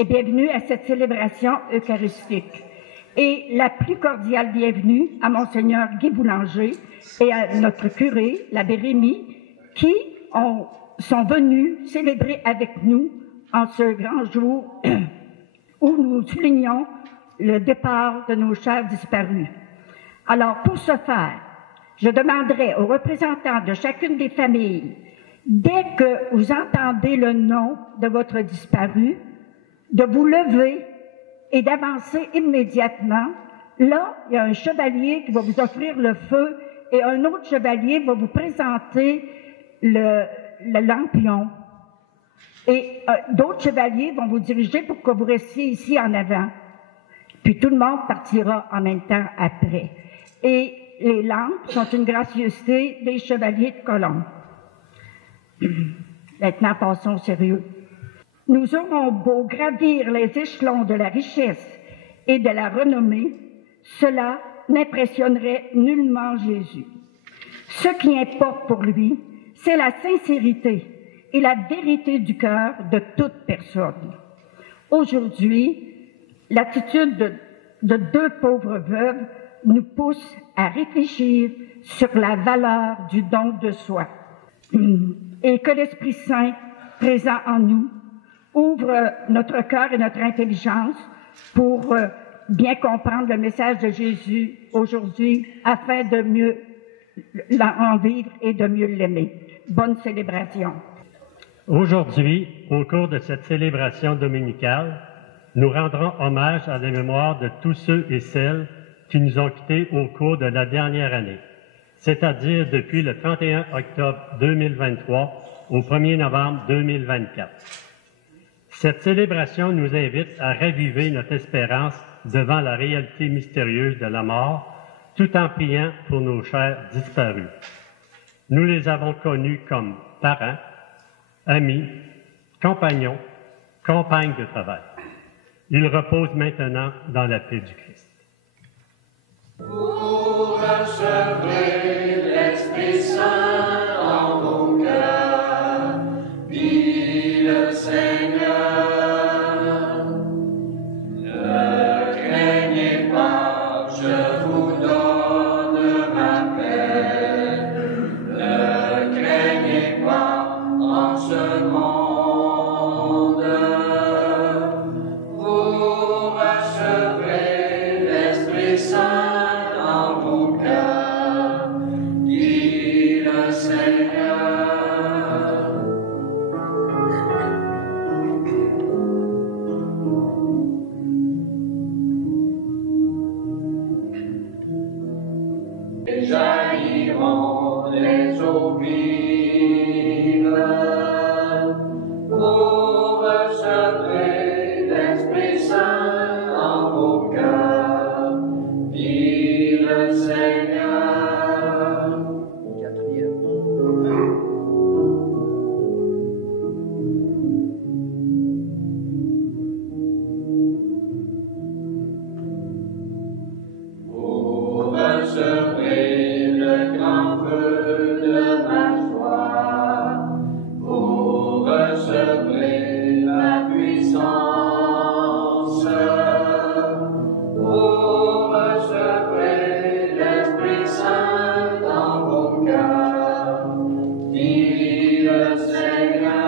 et bienvenue à cette célébration eucharistique. Et la plus cordiale bienvenue à Monseigneur Guy Boulanger et à notre curé, l'abbé Rémy, qui sont venus célébrer avec nous en ce grand jour où nous soulignons le départ de nos chers disparus. Alors, pour ce faire, je demanderai aux représentants de chacune des familles, dès que vous entendez le nom de votre disparu, de vous lever et d'avancer immédiatement. Là, il y a un chevalier qui va vous offrir le feu et un autre chevalier va vous présenter le lampion. Et d'autres chevaliers vont vous diriger pour que vous restiez ici en avant. Puis tout le monde partira en même temps après. Et les lampes sont une gracieuseté des chevaliers de Colombe. Maintenant, passons au sérieux. Nous aurons beau gravir les échelons de la richesse et de la renommée, cela n'impressionnerait nullement Jésus. Ce qui importe pour lui, c'est la sincérité et la vérité du cœur de toute personne. Aujourd'hui, l'attitude de deux pauvres veuves nous pousse à réfléchir sur la valeur du don de soi et que l'Esprit Saint présent en nous ouvre notre cœur et notre intelligence pour bien comprendre le message de Jésus aujourd'hui afin de mieux en vivre et de mieux l'aimer. Bonne célébration. Aujourd'hui, au cours de cette célébration dominicale, nous rendrons hommage à la mémoire de tous ceux et celles qui nous ont quittés au cours de la dernière année, c'est-à-dire depuis le 31 octobre 2023 au 1er novembre 2024. Cette célébration nous invite à raviver notre espérance devant la réalité mystérieuse de la mort, tout en priant pour nos chers disparus. Nous les avons connus comme parents, amis, compagnons, compagnes de travail. Ils reposent maintenant dans la paix du Christ. Pour achever l'Esprit Saint en vos cœurs, dit le Seigneur. Ne craignez pas, je vous donne ma paix. Ne craignez pas en ce monde. Pour achever l'Esprit Saint jailliront les eaux vives pour recevoir l'Esprit Saint en vos cœurs, dit le Seigneur. Pour recevoir le grand feu de ma joie, pour recevoir la puissance, pour recevoir l'Esprit Saint dans vos cœurs, dit le Seigneur.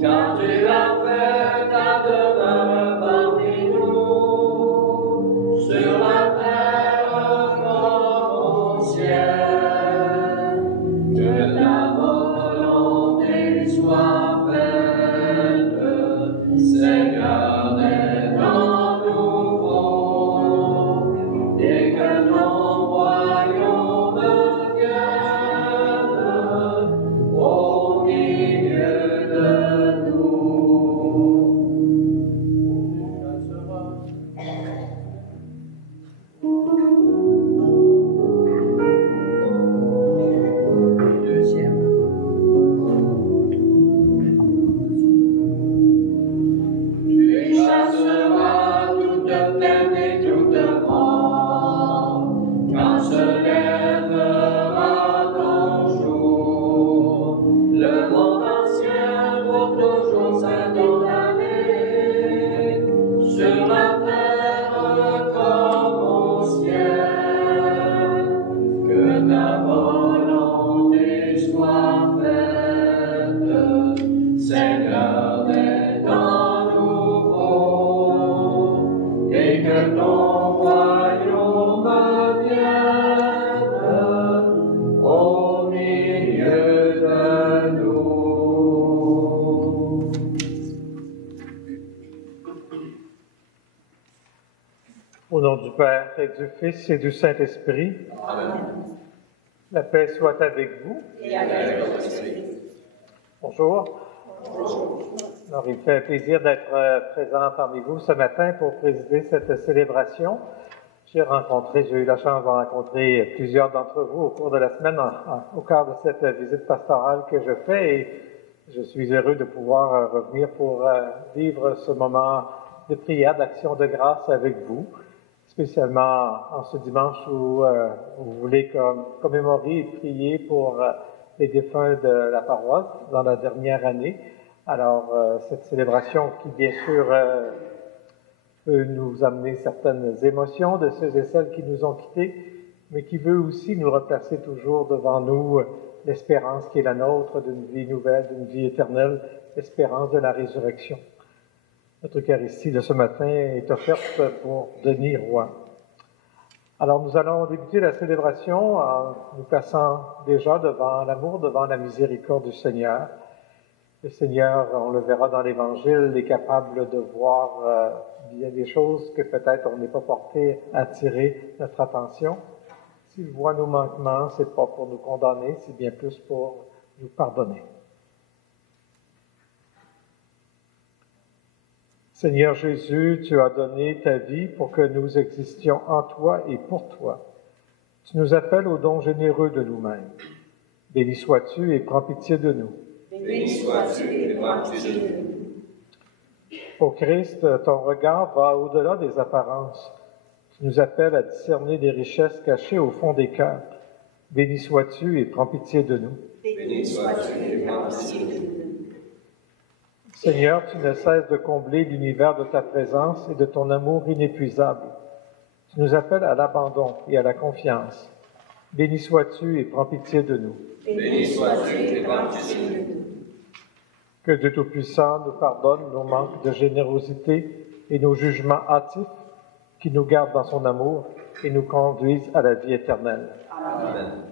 Quand tu as fait ta demeure parmi nous, que ton royaume vienne au milieu de nous. Au nom du Père et du Fils et du Saint-Esprit, la paix soit avec vous. Et avec votre esprit. Bonjour. Alors, il me fait plaisir d'être présent parmi vous ce matin pour présider cette célébration. J'ai eu la chance de rencontrer plusieurs d'entre vous au cours de la semaine, au cours de cette visite pastorale que je fais, et je suis heureux de pouvoir revenir pour vivre ce moment de prière, d'action de grâce avec vous, spécialement en ce dimanche où vous voulez commémorer et prier pour les défunts de la paroisse dans la dernière année. Alors, cette célébration qui, bien sûr, peut nous amener certaines émotions de ceux et celles qui nous ont quittés, mais qui veut aussi nous replacer toujours devant nous l'espérance qui est la nôtre d'une vie nouvelle, d'une vie éternelle, l'espérance de la résurrection. Notre Eucharistie de ce matin est offerte pour Denis Roy. Alors, nous allons débuter la célébration en nous plaçant déjà devant l'amour, devant la miséricorde du Seigneur. Le Seigneur, on le verra dans l'Évangile, est capable de voir bien des choses que peut-être on n'est pas porté à attirer notre attention. S'il voit nos manquements, c'est pas pour nous condamner, c'est bien plus pour nous pardonner. Seigneur Jésus, tu as donné ta vie pour que nous existions en toi et pour toi. Tu nous appelles au don généreux de nous-mêmes. Béni sois-tu et prends pitié de nous. Béni sois-tu et prends pitié de nous. Ô Christ, ton regard va au-delà des apparences. Tu nous appelles à discerner les richesses cachées au fond des cœurs. Béni sois-tu et prends pitié de nous. Béni sois-tu et prends pitié de nous. Seigneur, tu ne cesses de combler l'univers de ta présence et de ton amour inépuisable. Tu nous appelles à l'abandon et à la confiance. Béni sois-tu et prends pitié de nous. Béni sois-tu et prends pitié de nous. Que Dieu Tout-Puissant nous pardonne nos manques de générosité et nos jugements hâtifs, qui nous gardent dans son amour et nous conduisent à la vie éternelle. Amen.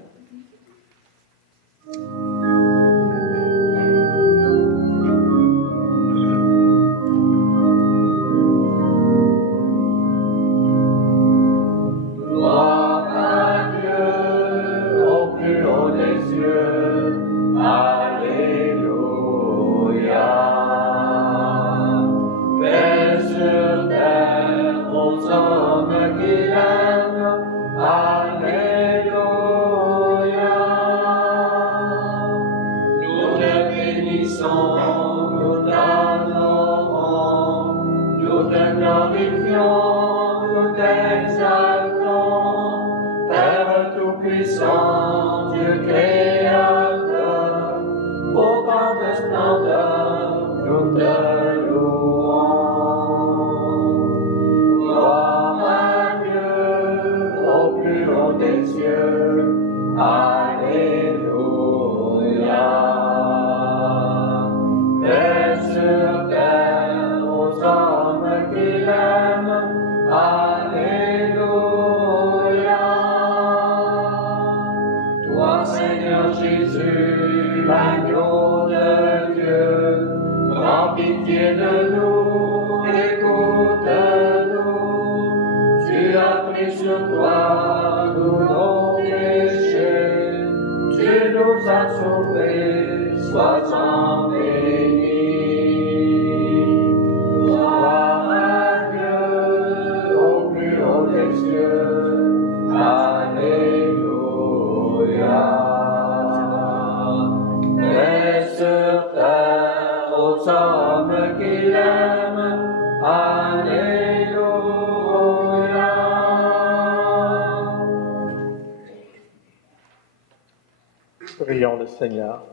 Prions le Seigneur.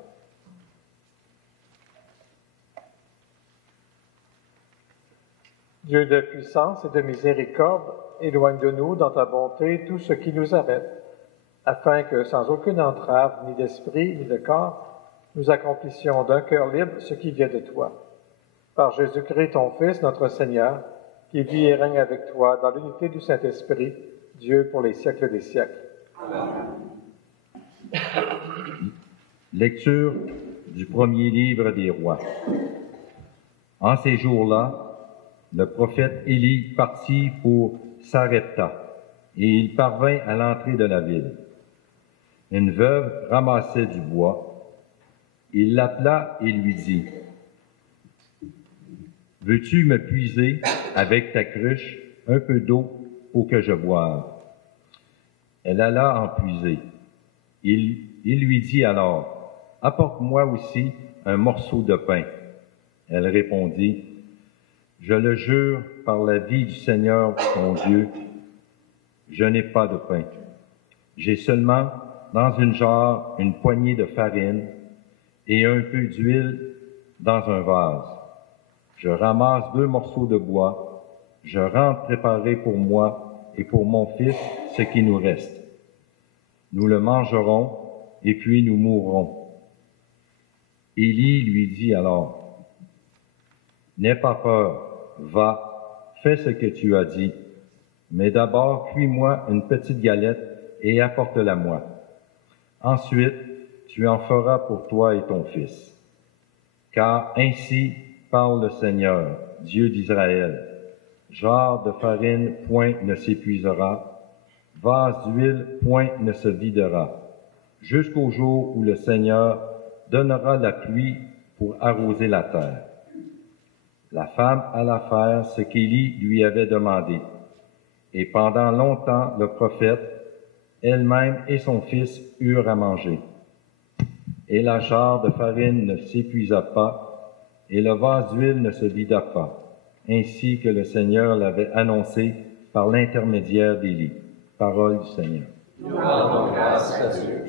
Dieu de puissance et de miséricorde, éloigne de nous dans ta bonté tout ce qui nous arrête, afin que, sans aucune entrave, ni d'esprit, ni de corps, nous accomplissions d'un cœur libre ce qui vient de toi. Par Jésus-Christ, ton Fils, notre Seigneur, qui vit et règne avec toi dans l'unité du Saint-Esprit, Dieu pour les siècles des siècles. Lecture du premier livre des rois. En ces jours-là, le prophète Élie partit pour Sarepta, et il parvint à l'entrée de la ville. Une veuve ramassait du bois. Il l'appela et lui dit, « Veux-tu me puiser avec ta cruche un peu d'eau pour que je boive? » Elle alla en puiser. Il lui dit alors, « Apporte-moi aussi un morceau de pain. » Elle répondit, « Je le jure par la vie du Seigneur mon Dieu, je n'ai pas de pain. J'ai seulement dans une jarre une poignée de farine et un peu d'huile dans un vase. Je ramasse 2 morceaux de bois, je rentre préparer pour moi et pour mon fils ce qui nous reste. Nous le mangerons et puis nous mourrons. » Élie lui dit alors, « N'aie pas peur, va, fais ce que tu as dit, mais d'abord cuis-moi une petite galette et apporte-la-moi. Ensuite, tu en feras pour toi et ton fils. Car ainsi parle le Seigneur, Dieu d'Israël. Jarre de farine, point ne s'épuisera, vase d'huile, point ne se videra, jusqu'au jour où le Seigneur donnera la pluie pour arroser la terre. » La femme alla faire ce qu'Élie lui avait demandé. Et pendant longtemps, le prophète, elle-même et son fils eurent à manger. Et la jarre de farine ne s'épuisa pas, et le vase d'huile ne se vida pas, ainsi que le Seigneur l'avait annoncé par l'intermédiaire d'Élie. Parole du Seigneur. Nous rendons grâce à Dieu.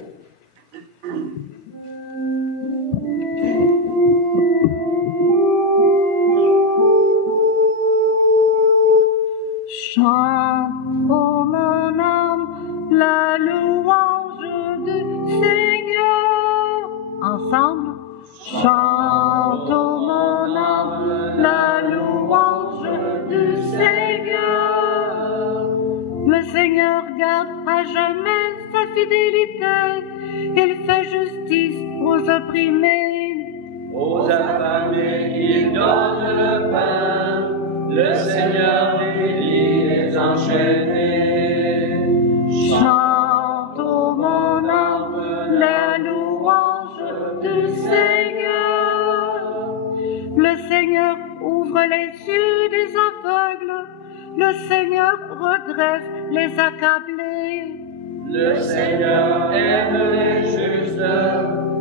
Chante, ô mon âme, la louange du Seigneur. Ensemble. Chante, ô mon âme, la louange du Seigneur. Le Seigneur garde à jamais sa fidélité. Il fait justice aux opprimés. Aux affamés, il donne le pain. Le Seigneur délie les enchaînés. Chante, ô mon âme, la louange du Seigneur. Le Seigneur ouvre les yeux des aveugles. Le Seigneur redresse les accablés. Le Seigneur aime les justes.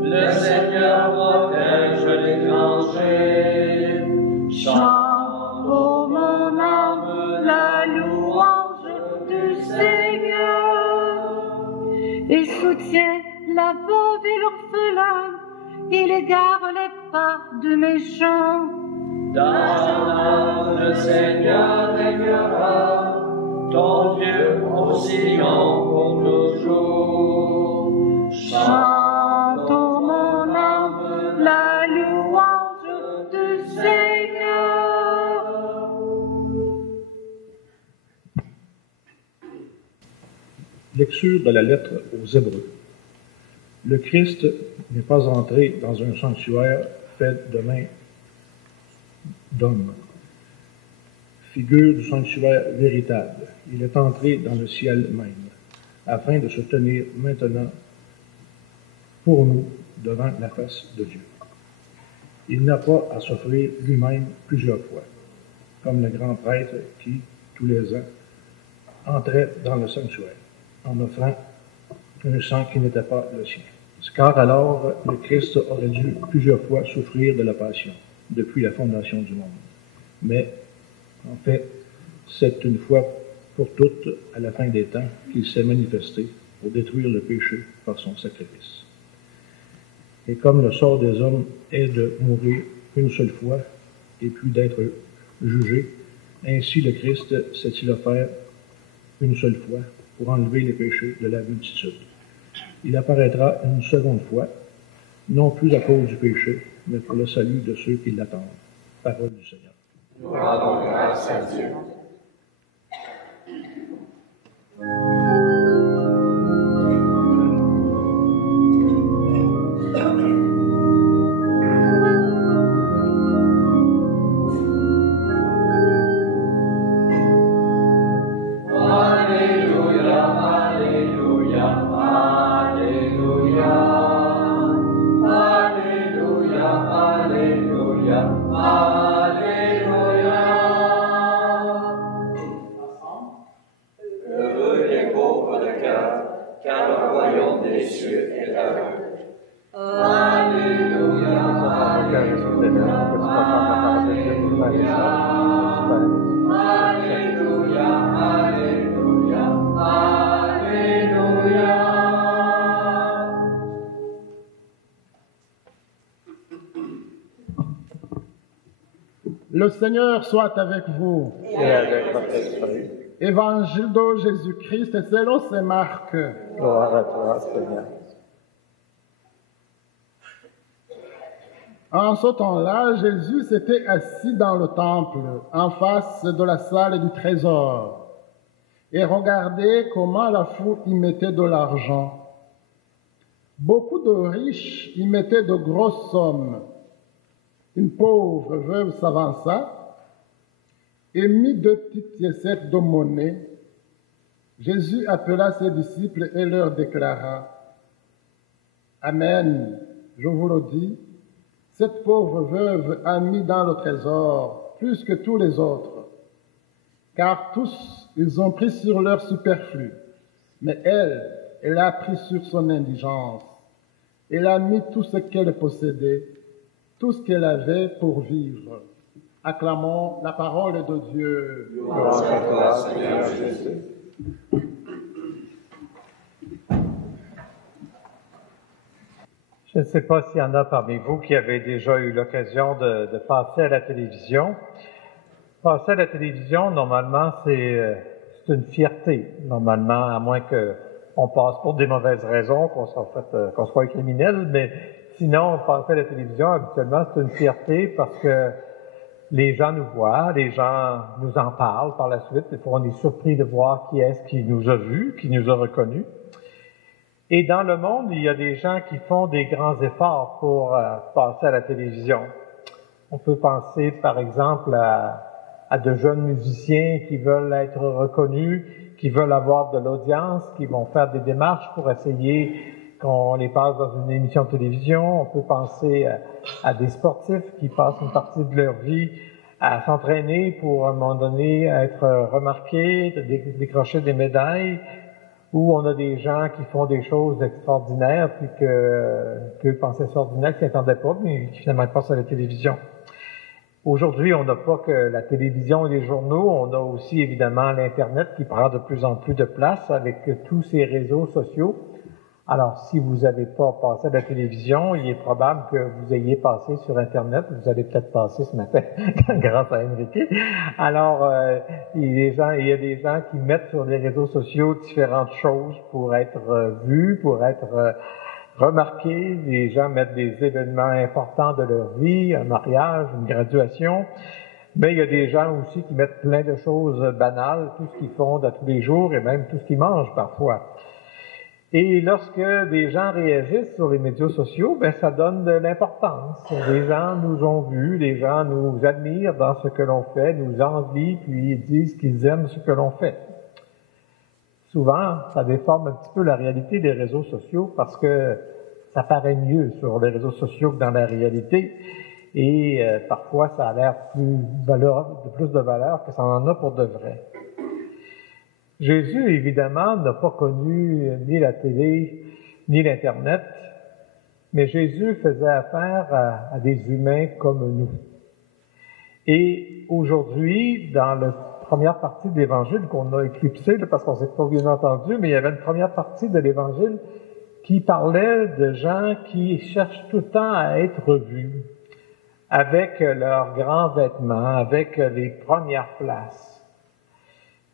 Le Seigneur protège l'étranger. Chante, ô mon âme, la louange du Seigneur. Il soutient la veuve et l'orphelin. Il égare les pas du méchant. Dans ton âme, le Seigneur régnera. Ton Dieu au Sion pour toujours. Chante, ô mon âme, la louange du Seigneur. Lecture de la lettre aux Hébreux. Le Christ n'est pas entré dans un sanctuaire fait de mains d'hommes, figure du sanctuaire véritable. Il est entré dans le ciel même, afin de se tenir maintenant pour nous devant la face de Dieu. Il n'a pas à s'offrir lui-même plusieurs fois, comme le grand prêtre qui, tous les ans, entrait dans le sanctuaire, en offrant un sang qui n'était pas le sien. Car alors, le Christ aurait dû plusieurs fois souffrir de la passion, depuis la fondation du monde. Mais, en fait, c'est une fois pour toutes, à la fin des temps, qu'il s'est manifesté pour détruire le péché par son sacrifice. Et comme le sort des hommes est de mourir une seule fois et puis d'être jugé, ainsi le Christ s'est-il offert une seule fois pour enlever les péchés de la multitude. Il apparaîtra une seconde fois, non plus à cause du péché, mais pour le salut de ceux qui l'attendent. Parole du Seigneur. Nous rendons grâce à Dieu. Le Seigneur soit avec vous. Et avec votre esprit. Évangile de Jésus-Christ selon saint Marc. Gloire à toi, Seigneur. En ce temps-là, Jésus s'était assis dans le temple, en face de la salle du trésor, et regardait comment la foule y mettait de l'argent. Beaucoup de riches y mettaient de grosses sommes. Une pauvre veuve s'avança et mit 2 petites piécettes de monnaie. Jésus appela ses disciples et leur déclara: Amen, je vous le dis, cette pauvre veuve a mis dans le trésor plus que tous les autres, car tous, ils ont pris sur leur superflu, mais elle a pris sur son indigence. Elle a mis tout ce qu'elle possédait, tout ce qu'elle avait pour vivre. Acclamons la parole de Dieu. Gloire à toi, Seigneur Jésus. Je ne sais pas s'il y en a parmi vous qui avez déjà eu l'occasion de passer à la télévision. Passer à la télévision, normalement, c'est une fierté, normalement, à moins qu'on passe pour des mauvaises raisons, qu'on soit criminel, mais sinon, passer à la télévision, habituellement, c'est une fierté parce que les gens nous voient, les gens nous en parlent par la suite. Des fois, on est surpris de voir qui est-ce qui nous a vus, qui nous a reconnus. Et dans le monde, il y a des gens qui font des grands efforts pour passer à la télévision. On peut penser, par exemple, à de jeunes musiciens qui veulent être reconnus, qui veulent avoir de l'audience, qui vont faire des démarches pour essayer qu'on les passe dans une émission de télévision. On peut penser à des sportifs qui passent une partie de leur vie à s'entraîner pour, à un moment donné, être remarqués, décrocher des médailles. Ou on a des gens qui font des choses extraordinaires, puis qu'eux pensaient ça ordinaire, qu'ils n'attendaient pas, mais qui finalement passent à la télévision. Aujourd'hui, on n'a pas que la télévision et les journaux, on a aussi évidemment l'Internet qui prend de plus en plus de place avec tous ces réseaux sociaux. Alors, si vous n'avez pas passé à la télévision, il est probable que vous ayez passé sur Internet. Vous allez peut-être passer ce matin grâce à Enrique. Alors, il y a des gens qui mettent sur les réseaux sociaux différentes choses pour être vus, pour être remarqués. Les gens mettent des événements importants de leur vie, un mariage, une graduation. Mais il y a des gens aussi qui mettent plein de choses banales, tout ce qu'ils font de tous les jours et même tout ce qu'ils mangent parfois. Et lorsque des gens réagissent sur les médias sociaux, ben ça donne de l'importance. Les gens nous ont vus, les gens nous admirent dans ce que l'on fait, nous envient, puis ils disent qu'ils aiment ce que l'on fait. Souvent, ça déforme un petit peu la réalité des réseaux sociaux parce que ça paraît mieux sur les réseaux sociaux que dans la réalité. Et parfois, ça a l'air de plus de valeur que ça en a pour de vrai. Jésus, évidemment, n'a pas connu ni la télé, ni l'Internet, mais Jésus faisait affaire à des humains comme nous. Et aujourd'hui, dans la première partie de l'Évangile qu'on a éclipsé, parce qu'on ne s'est pas bien entendu, mais il y avait une première partie de l'Évangile qui parlait de gens qui cherchent tout le temps à être vus, avec leurs grands vêtements, avec les premières places.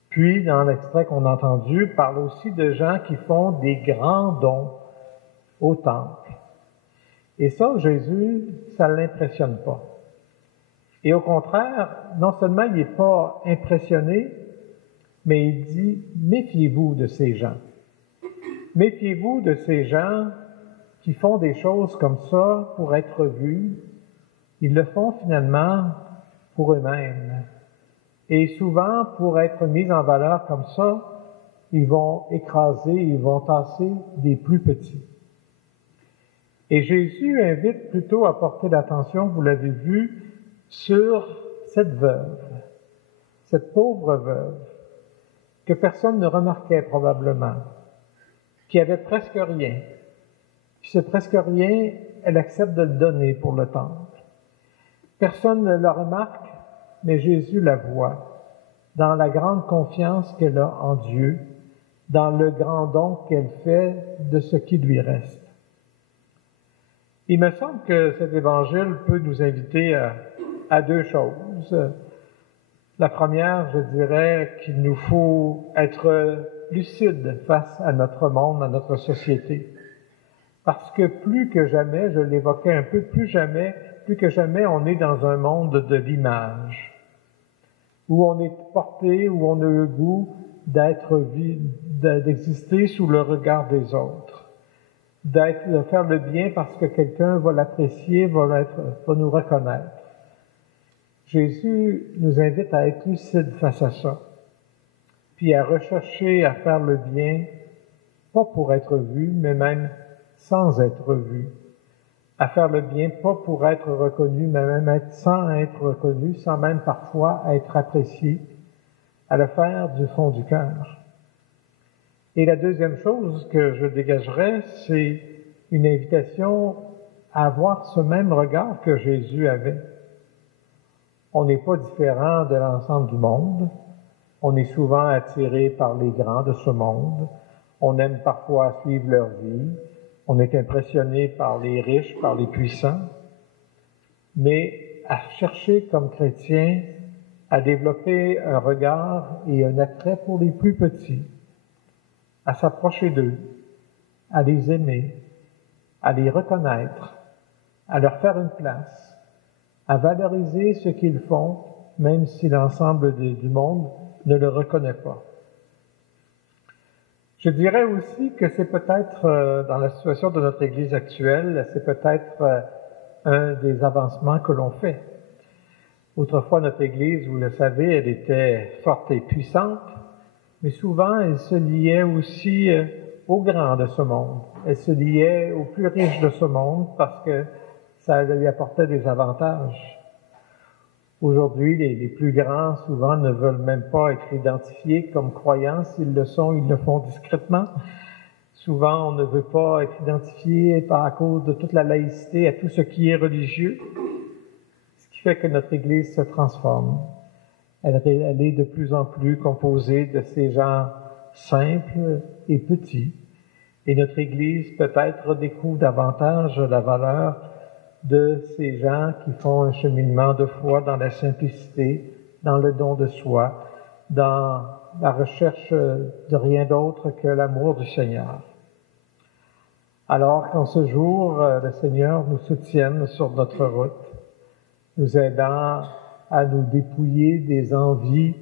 Puis, dans l'extrait qu'on a entendu, parle aussi de gens qui font des grands dons au temple. Et ça, Jésus, ça ne l'impressionne pas. Et au contraire, non seulement il n'est pas impressionné, mais il dit, méfiez-vous de ces gens. Méfiez-vous de ces gens qui font des choses comme ça pour être vus. Ils le font finalement pour eux-mêmes. Et souvent, pour être mis en valeur comme ça, ils vont écraser, ils vont tasser des plus petits. Et Jésus invite plutôt à porter l'attention, vous l'avez vu, sur cette veuve, cette pauvre veuve, que personne ne remarquait probablement, qui avait presque rien. Puis ce presque rien, elle accepte de le donner pour le temple. Personne ne la remarque, mais Jésus la voit, dans la grande confiance qu'elle a en Dieu, dans le grand don qu'elle fait de ce qui lui reste. Il me semble que cet évangile peut nous inviter à deux choses. La première, je dirais qu'il nous faut être lucide face à notre monde, à notre société. Parce que plus que jamais, je l'évoquais un peu, plus que jamais, on est dans un monde de l'image, où on est porté, où on a le goût d'exister sous le regard des autres, de faire le bien parce que quelqu'un va l'apprécier, va nous reconnaître. Jésus nous invite à être lucide face à ça, puis à rechercher à faire le bien, pas pour être vu, mais même sans être vu. À faire le bien, pas pour être reconnu, mais même sans être reconnu, sans même parfois être apprécié, à le faire du fond du cœur. Et la deuxième chose que je dégagerais, c'est une invitation à avoir ce même regard que Jésus avait. On n'est pas différent de l'ensemble du monde. On est souvent attiré par les grands de ce monde. On aime parfois suivre leur vie. On est impressionné par les riches, par les puissants. Mais à chercher comme chrétien à développer un regard et un attrait pour les plus petits, à s'approcher d'eux, à les aimer, à les reconnaître, à leur faire une place, à valoriser ce qu'ils font, même si l'ensemble du monde ne le reconnaît pas. Je dirais aussi que c'est peut-être, dans la situation de notre Église actuelle, c'est peut-être un des avancements que l'on fait. Autrefois, notre Église, vous le savez, elle était forte et puissante, mais souvent, elle se liait aussi aux grands de ce monde. Elle se liait aux plus riches de ce monde parce que ça lui apportait des avantages. Aujourd'hui, les plus grands, souvent, ne veulent même pas être identifiés comme croyants. S'ils le sont, ils le font discrètement. Souvent, on ne veut pas être identifié à cause de toute la laïcité à tout ce qui est religieux, ce qui fait que notre Église se transforme. Elle est de plus en plus composée de ces gens simples et petits. Et notre Église peut-être redécouvre davantage la valeur de ces gens qui font un cheminement de foi dans la simplicité, dans le don de soi, dans la recherche de rien d'autre que l'amour du Seigneur. Alors qu'en ce jour, le Seigneur nous soutienne sur notre route, nous aidant à nous dépouiller des envies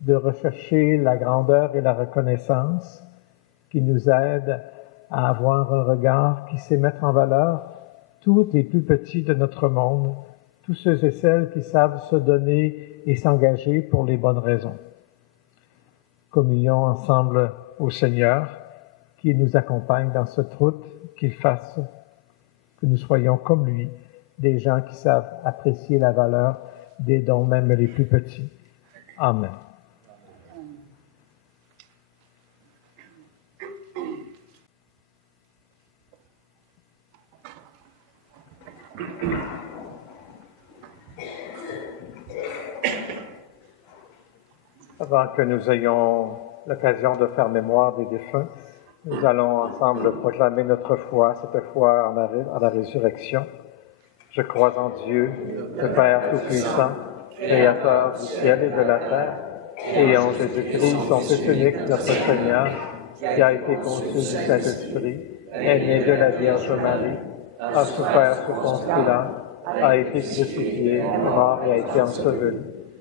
de rechercher la grandeur et la reconnaissance, qui nous aident à avoir un regard qui sait mettre en valeur tous les plus petits de notre monde, tous ceux et celles qui savent se donner et s'engager pour les bonnes raisons. Communions ensemble au Seigneur, qui nous accompagne dans cette route, qu'il fasse que nous soyons comme lui, des gens qui savent apprécier la valeur des dons, même les plus petits. Amen. Avant que nous ayons l'occasion de faire mémoire des défunts, nous allons ensemble proclamer notre foi, cette foi en la résurrection. Je crois en Dieu, le Père Tout-Puissant, Créateur du ciel et de la terre, et en Jésus-Christ, son Fils unique, notre Seigneur, qui a été conçu du Saint-Esprit, est né de la Vierge Marie, a souffert sous Ponce Pilate, a été crucifié, mort et a été enseveli,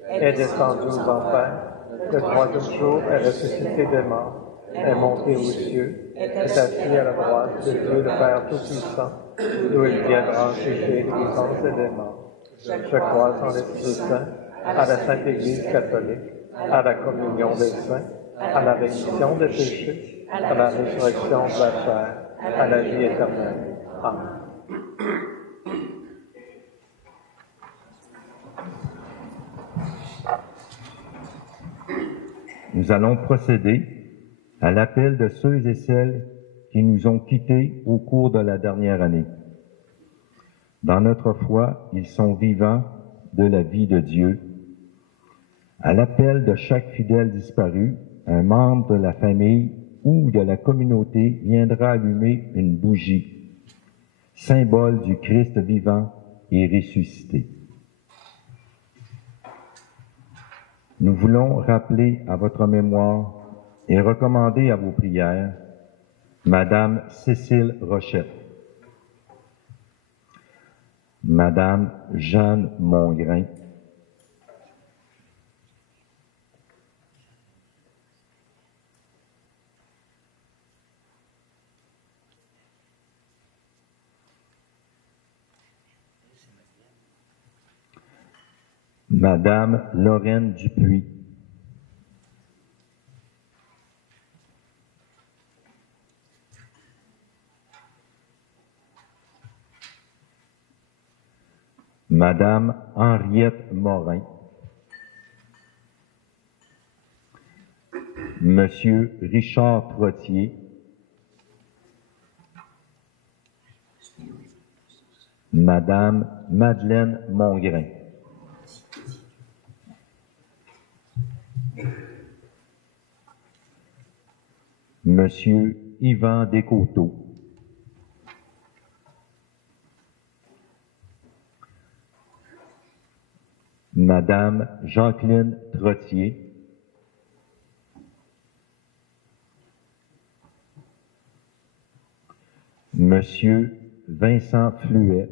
est descendu aux enfers, le troisième jour est ressuscité des morts, est monté aux cieux, est assis à la droite de Dieu le Père Tout-Puissant, d'où il viendra juger les vivants et les morts. Je crois en l'Esprit Saint, à la Sainte Église catholique, à la communion des saints, à la rémission des péchés, à la résurrection de la chair, à la vie éternelle. Amen. Nous allons procéder à l'appel de ceux et celles qui nous ont quittés au cours de la dernière année. Dans notre foi, ils sont vivants de la vie de Dieu. À l'appel de chaque fidèle disparu, un membre de la famille ou de la communauté viendra allumer une bougie, symbole du Christ vivant et ressuscité. Nous voulons rappeler à votre mémoire et recommander à vos prières Madame Cécile Rochette, Madame Jeanne Mongrain, Madame Lorraine Dupuis, Madame Henriette Morin, Monsieur Richard Trottier, Madame Madeleine Mongrain. Monsieur Yvan Descoteaux, Madame Jacqueline Trottier, Monsieur Vincent Fluet,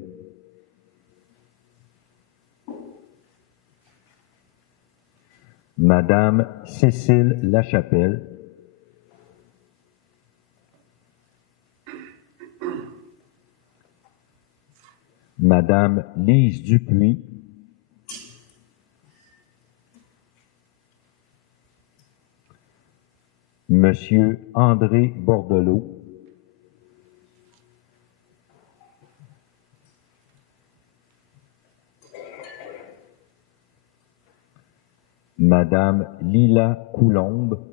Madame Cécile Lachapelle, Madame Lise Dupuis, Monsieur André Bordelot, Madame Lila Coulombe,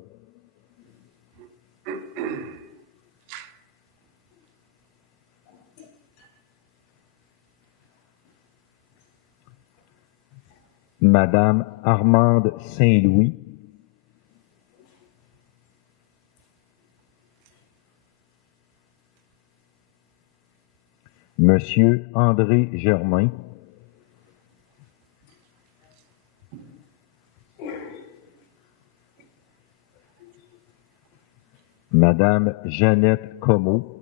Madame Armande Saint-Louis, Monsieur André Germain, Madame Jeannette Comeau,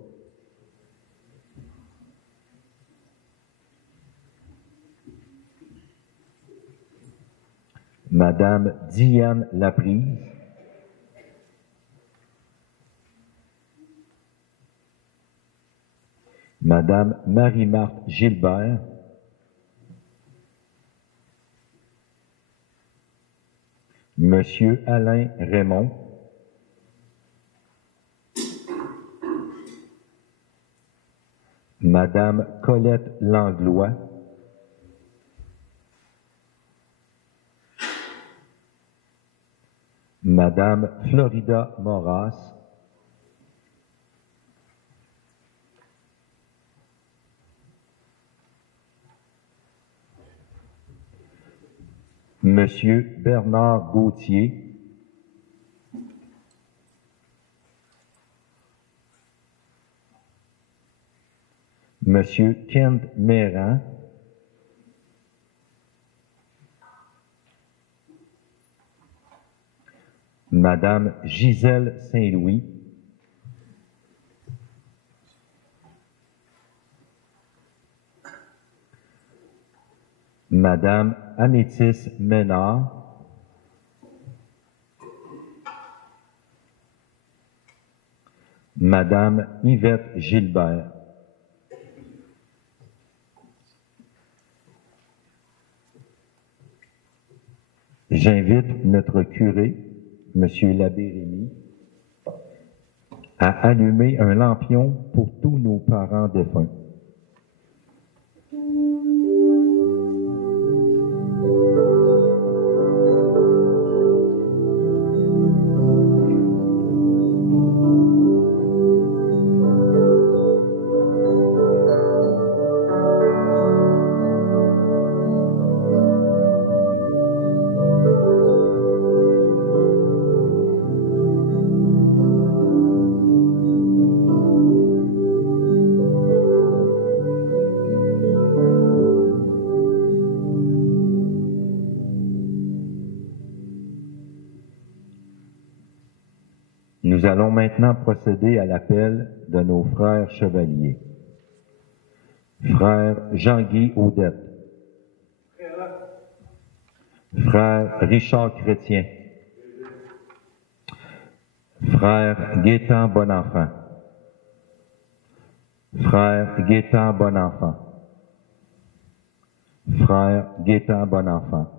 Madame Diane Laprise, Madame Marie-Marthe Gilbert, Monsieur Alain Raymond, Madame Colette Langlois, Madame Florida Moras, Monsieur Bernard Gauthier, Monsieur Kent Méran, Madame Gisèle Saint-Louis, Madame Amétis Ménard, Madame Yvette Gilbert, j'invite notre curé, Monsieur l'abbé Rémy, à allumer un lampion pour tous nos parents défunts. Nous allons maintenant procéder à l'appel de nos frères chevaliers. Frère Jean-Guy Audette. Frère Richard Chrétien. Frère Gaétan Bonenfant. Frère Gaétan Bonenfant. Frère Gaétan Bonenfant.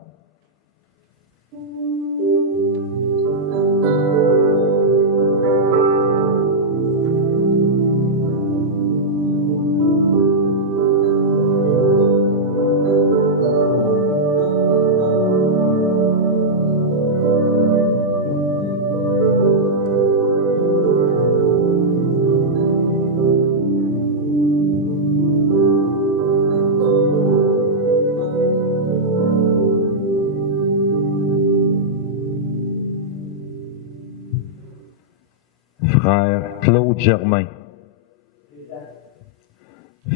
Frère Claude Germain.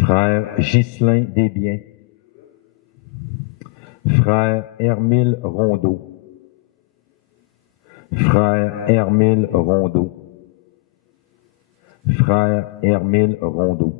Frère Ghislain Desbiens. Frère Hermile Rondeau. Frère Hermile Rondeau. Frère Hermile Rondeau.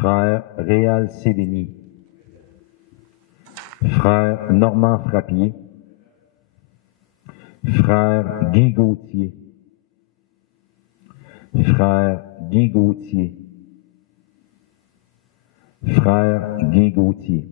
Frère Réal Sévigny. Frère Normand Frappier. Frère Guy Gauthier. Frère Guy Gauthier. Frère Guy Gauthier.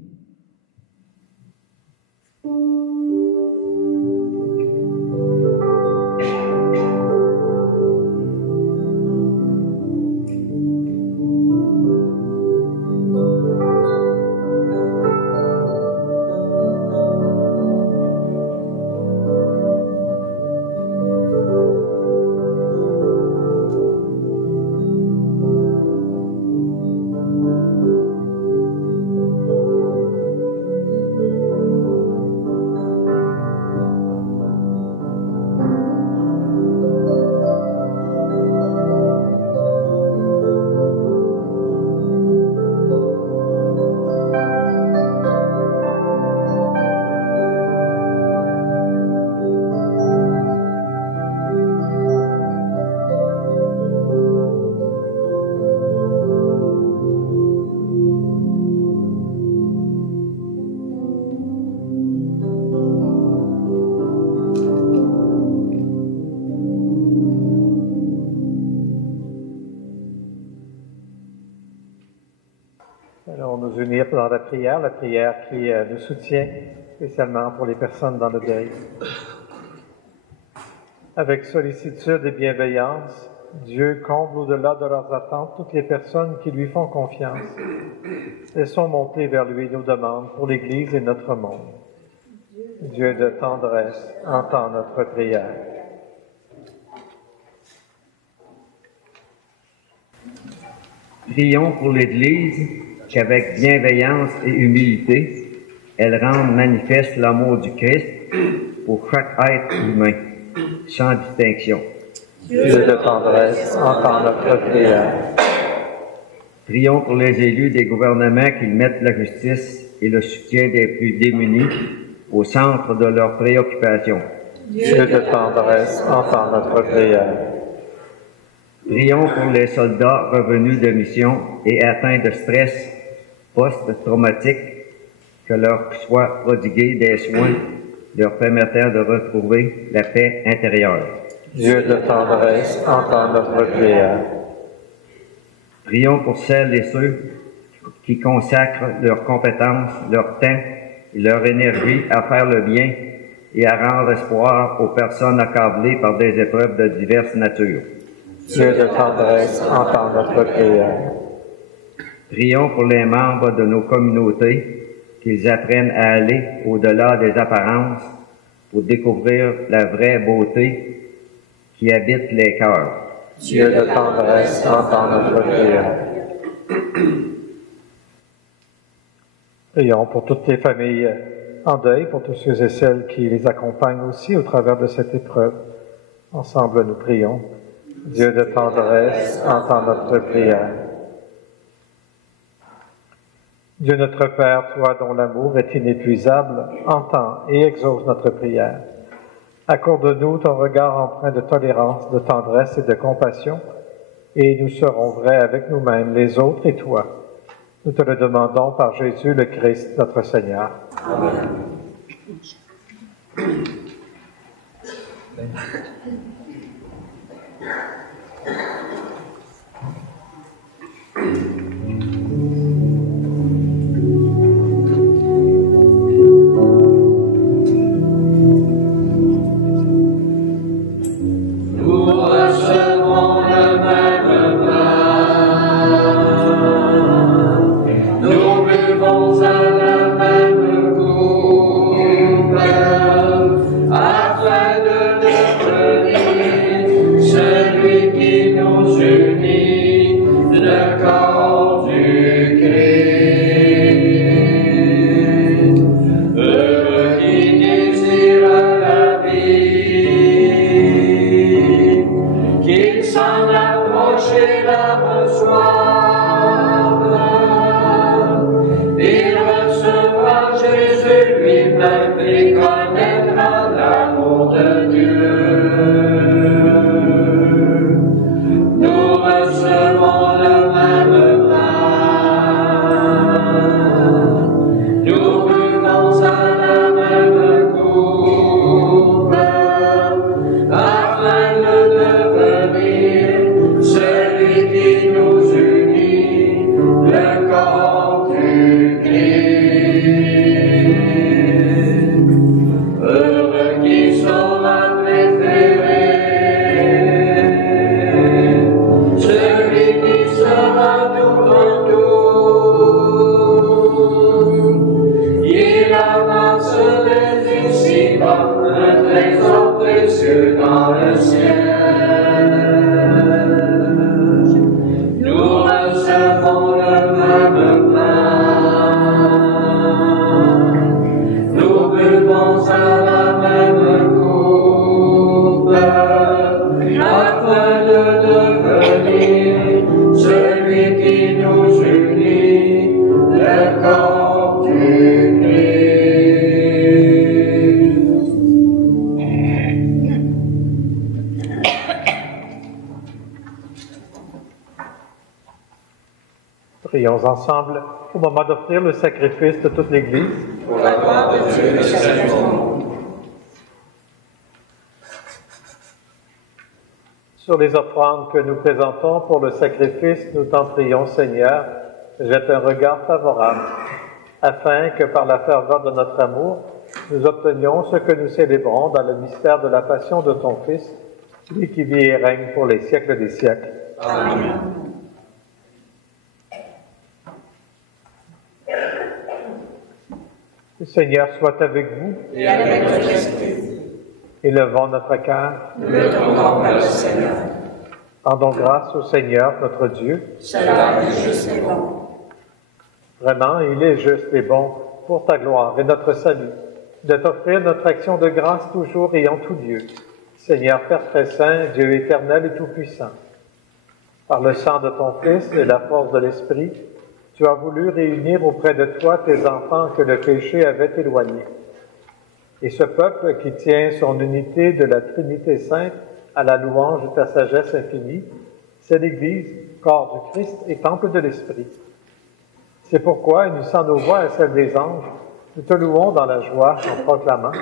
Allons nous unir dans la prière qui nous soutient spécialement pour les personnes dans le deuil. Avec sollicitude et bienveillance, Dieu comble au-delà de leurs attentes toutes les personnes qui lui font confiance. Laissons monter vers lui nos demandes pour l'Église et notre monde. Dieu de tendresse, entends notre prière. Prions pour l'Église qu'avec bienveillance et humilité, elle rende manifeste l'amour du Christ pour chaque être humain, sans distinction. Dieu de tendresse, entends notre prière. Prions pour les élus des gouvernements qu'ils mettent la justice et le soutien des plus démunis au centre de leurs préoccupations. Dieu de tendresse, entends notre prière. Prions pour les soldats revenus de mission et atteints de stress post-traumatique, que leur soient prodigués des soins leur permettant de retrouver la paix intérieure. Dieu de tendresse, entends notre prière. Prions pour celles et ceux qui consacrent leurs compétences, leur temps et leur énergie à faire le bien et à rendre espoir aux personnes accablées par des épreuves de diverses natures. Dieu de tendresse, entends notre prière. Prions pour les membres de nos communautés, qu'ils apprennent à aller au-delà des apparences pour découvrir la vraie beauté qui habite les cœurs. Dieu de tendresse, entends notre prière. Prions pour toutes les familles en deuil, pour tous ceux et celles qui les accompagnent aussi au travers de cette épreuve. Ensemble, nous prions. Dieu de tendresse, entends notre prière. Dieu notre Père, toi dont l'amour est inépuisable, entends et exauce notre prière. Accorde-nous ton regard empreint de tolérance, de tendresse et de compassion, et nous serons vrais avec nous-mêmes, les autres et toi. Nous te le demandons par Jésus le Christ, notre Seigneur. Amen. Prions ensemble au moment d'offrir le sacrifice de toute l'Église. Pour la gloire de Dieu et le salut du monde. Sur les offrandes que nous présentons pour le sacrifice, nous t'en prions, Seigneur, jette un regard favorable, afin que par la ferveur de notre amour, nous obtenions ce que nous célébrons dans le mystère de la passion de ton Fils, lui qui vit et règne pour les siècles des siècles. Amen. Le Seigneur soit avec vous. Et avec votre esprit. Élevons notre cœur. Nous le tournons vers le Seigneur. Rendons grâce au Seigneur, notre Dieu. Cela est juste et bon. Vraiment, il est juste et bon pour ta gloire et notre salut, de t'offrir notre action de grâce toujours et en tout lieu. Seigneur Père très saint, Dieu éternel et tout-puissant. Par le sang de ton Fils et la force de l'Esprit, tu as voulu réunir auprès de toi tes enfants que le péché avait éloignés. Et ce peuple qui tient son unité de la Trinité sainte à la louange de ta sagesse infinie, c'est l'Église, corps du Christ et temple de l'Esprit. C'est pourquoi, unissant nos voix à celles des anges, nous te louons dans la joie en proclamant.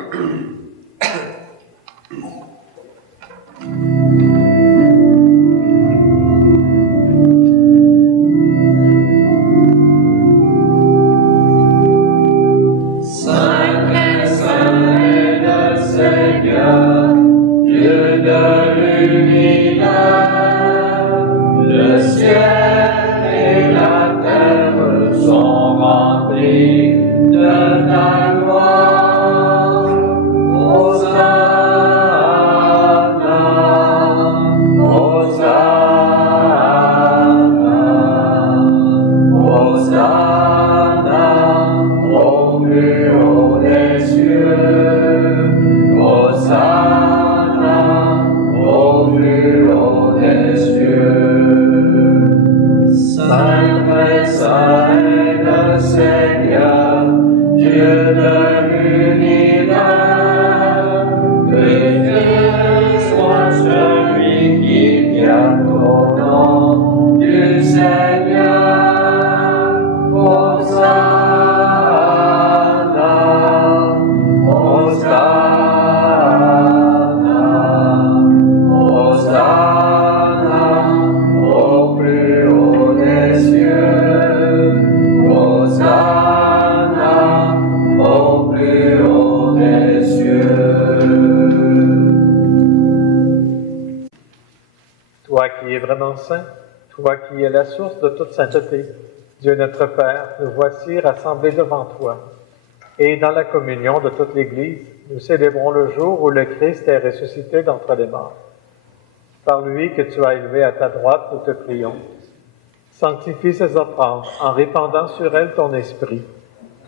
Saint, toi qui es la source de toute sainteté, Dieu notre Père, nous voici rassemblés devant toi. Et dans la communion de toute l'Église, nous célébrons le jour où le Christ est ressuscité d'entre les morts. Par lui que tu as élevé à ta droite, nous te prions. Sanctifie ces offrandes en répandant sur elles ton esprit,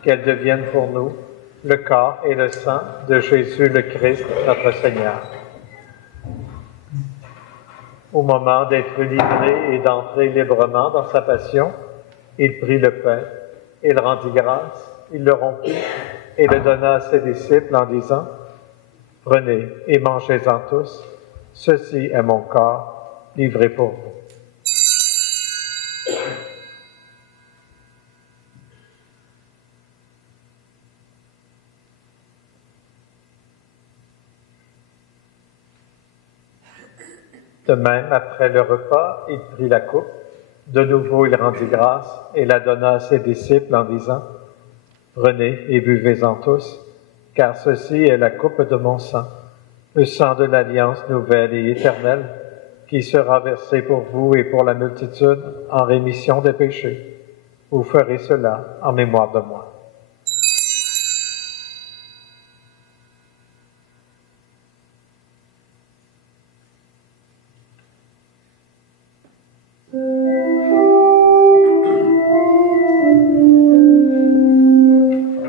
qu'elles deviennent pour nous le corps et le sang de Jésus le Christ, notre Seigneur. Au moment d'être livré et d'entrer librement dans sa passion, il prit le pain, il rendit grâce, il le rompit et le donna à ses disciples en disant, « Prenez et mangez-en tous, ceci est mon corps livré pour vous. » De même, après le repas, il prit la coupe. De nouveau, il rendit grâce et la donna à ses disciples en disant, « Prenez et buvez-en tous, car ceci est la coupe de mon sang, le sang de l'alliance nouvelle et éternelle, qui sera versé pour vous et pour la multitude en rémission des péchés. Vous ferez cela en mémoire de moi. »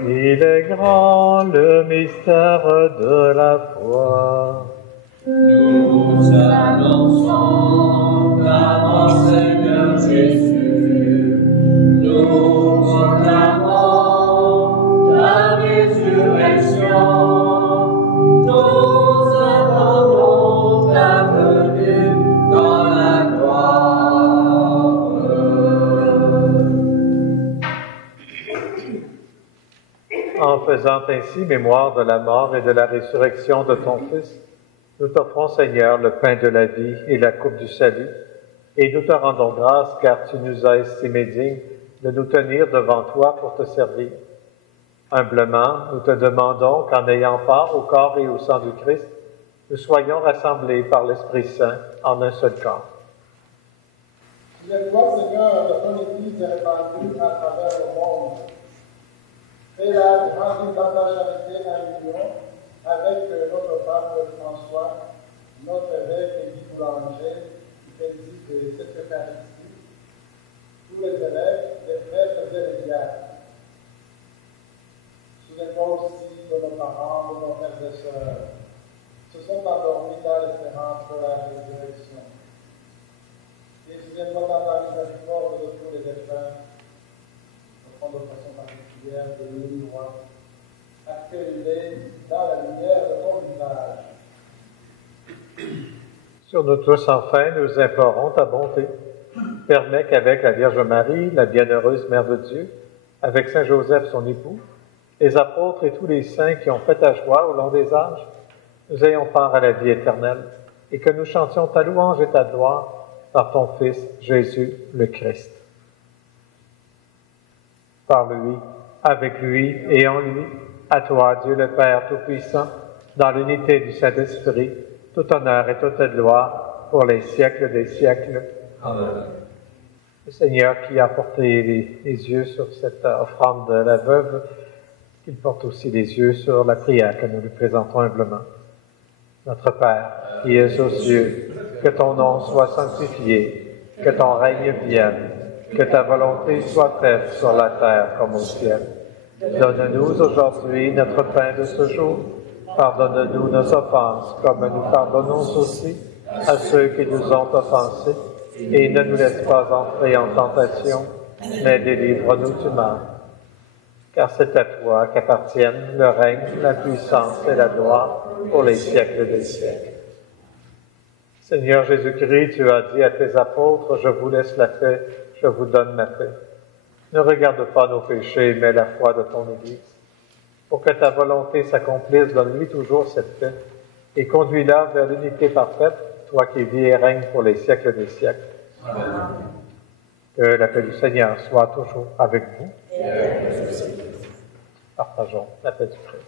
Il est grand le mystère de la foi. Nous annonçons ta mort, Seigneur Jésus. Nous proclamons ta résurrection. Nous attendons ta venue dans la gloire. En faisant ainsi mémoire de la mort et de la résurrection de ton Fils, nous t'offrons, Seigneur, le pain de la vie et la coupe du salut, et nous te rendons grâce car tu nous as estimés dignes de nous tenir devant toi pour te servir. Humblement, nous te demandons qu'en ayant part au corps et au sang du Christ, nous soyons rassemblés par l'Esprit Saint en un seul corps. Tu es toi, Seigneur, de ton Église est répandue à travers le monde. Fais-la grandir dans ta charité en union avec notre pape François, notre évêque Guy Boulanger, président de cette Eucharistie, tous les élèves, les prêtres et les diacres. Souviens-toi aussi de nos parents, de nos frères et sœurs, se sont endormis dans l'espérance de la résurrection. Et souviens-toi dans la miséricorde de tous les défunts, de façon particulière de nous, accueille-les dans la lumière de ton visage. Sur nous tous, enfin, nous implorons ta bonté. Permets qu'avec la Vierge Marie, la bienheureuse Mère de Dieu, avec Saint Joseph, son époux, les apôtres et tous les saints qui ont fait ta joie au long des âges, nous ayons part à la vie éternelle et que nous chantions ta louange et ta gloire par ton Fils, Jésus le Christ. Par lui, avec lui et en lui, à toi, Dieu le Père Tout-Puissant, dans l'unité du Saint-Esprit, tout honneur et toute gloire pour les siècles des siècles. Amen. Le Seigneur qui a porté les yeux sur cette offrande de la veuve, qu'il porte aussi les yeux sur la prière que nous lui présentons humblement. Notre Père, qui es aux cieux, que ton nom soit sanctifié, que ton règne vienne, que ta volonté soit faite sur la terre comme au ciel. Donne-nous aujourd'hui notre pain de ce jour. Pardonne-nous nos offenses, comme nous pardonnons aussi à ceux qui nous ont offensés. Et ne nous laisse pas entrer en tentation, mais délivre-nous du mal. Car c'est à toi qu'appartiennent le règne, la puissance et la gloire pour les siècles des siècles. Seigneur Jésus-Christ, tu as dit à tes apôtres, « Je vous laisse la paix, je vous donne ma paix. » Ne regarde pas nos péchés, mais la foi de ton Église. Pour que ta volonté s'accomplisse, donne-lui toujours cette paix et conduis-la vers l'unité parfaite, toi qui vis et règnes pour les siècles des siècles. Amen. Que la paix du Seigneur soit toujours avec vous. Partageons la paix du Christ.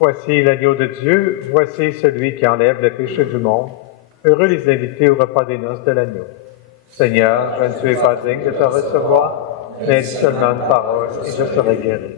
Voici l'agneau de Dieu, voici celui qui enlève le péché du monde. Heureux les invités au repas des noces de l'agneau. Seigneur, je ne suis pas digne de te recevoir, mais dis seulement une parole et je serai guéri.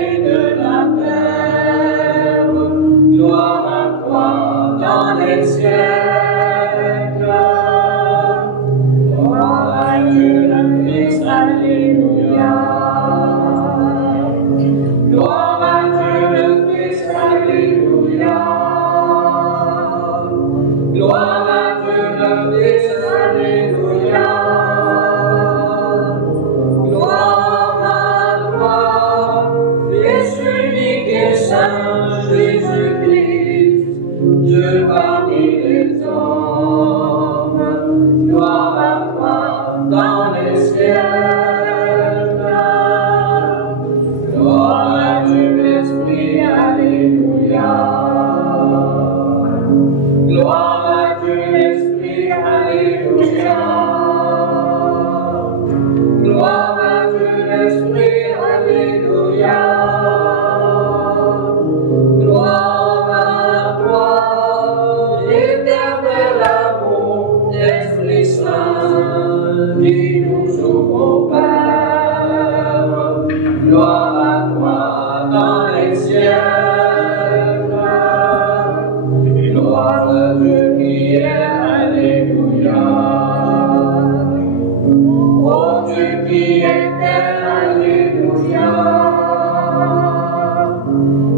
et de la terre. Gloire à toi dans les siècles. Gloire à Dieu le Fils, alléluia. Gloire à Dieu le Fils, alléluia. Gloire à Dieu le Fils, alléluia. Gloire à toi, Fils unique et saint Jésus-Christ, Dieu parmi les hommes. Gloire à toi dans les ciels. Gloire à Dieu l'Esprit, alléluia. Gloire à Dieu l'Esprit, alléluia. Gloire à Dieu l'Esprit, alléluia. Gloire à toi, l'éternel amour, Esprit Saint, qui nous ouvre au Père. Gloire à toi dans les ciels. Gloire à Dieu qui est, alléluia. Oh Dieu qui était, alléluia.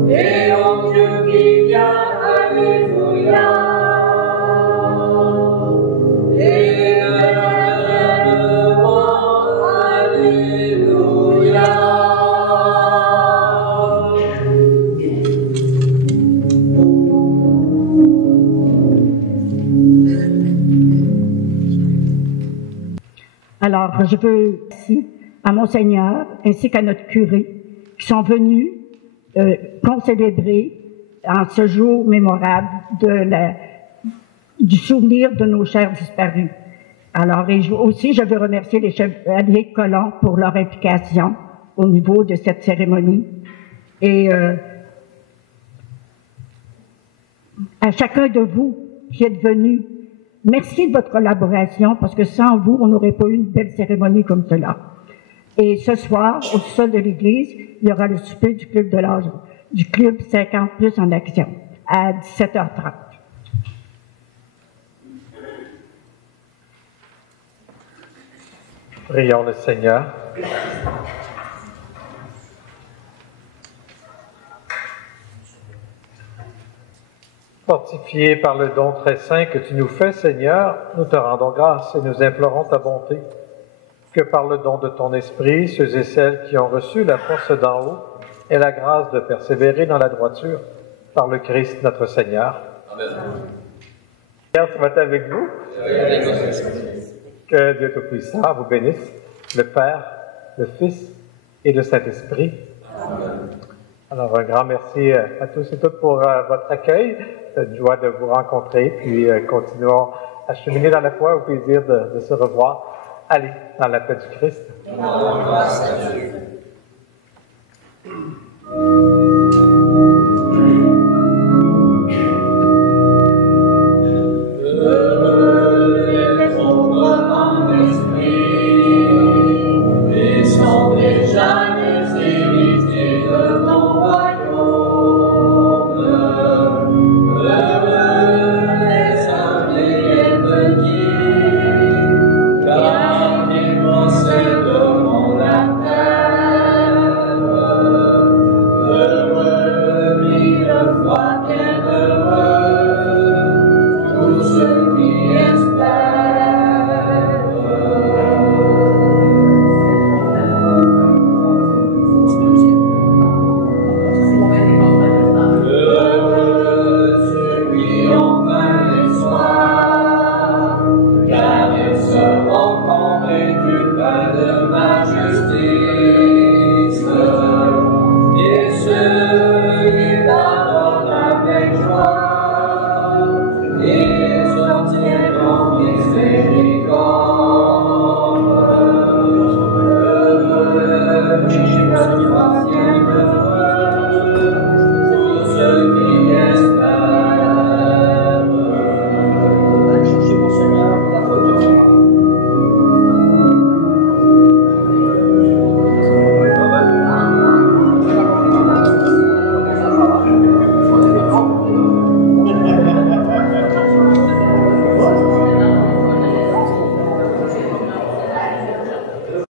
Et oh Dieu qui vient, alléluia. Éternellement, alléluia. Alors, je veux ici à Monseigneur ainsi qu'à notre curé qui sont venus concélébrer en ce jour mémorable du souvenir de nos chers disparus. Alors, et aussi, je veux remercier les chevaliers colons pour leur implication au niveau de cette cérémonie. Et à chacun de vous qui êtes venus, merci de votre collaboration, parce que sans vous, on n'aurait pas eu une belle cérémonie comme cela. Et ce soir, au sol de l'église, il y aura le souper du club de l'âge, du club 50+ en action, à 17h30. Prions le Seigneur. Fortifiés par le don très saint que tu nous fais, Seigneur, nous te rendons grâce et nous implorons ta bonté, que par le don de ton esprit, ceux et celles qui ont reçu la force d'en haut aient la grâce de persévérer dans la droiture, par le Christ notre Seigneur. Amen. Seigneur, ce matin avec vous. Que Dieu Tout-Puissant vous bénisse, le Père, le Fils et le Saint-Esprit. Amen. Alors, un grand merci à tous et toutes pour votre accueil. C'est une joie de vous rencontrer, puis continuons à cheminer dans la foi au plaisir de se revoir. Allez, dans la paix du Christ. Grâce à Dieu.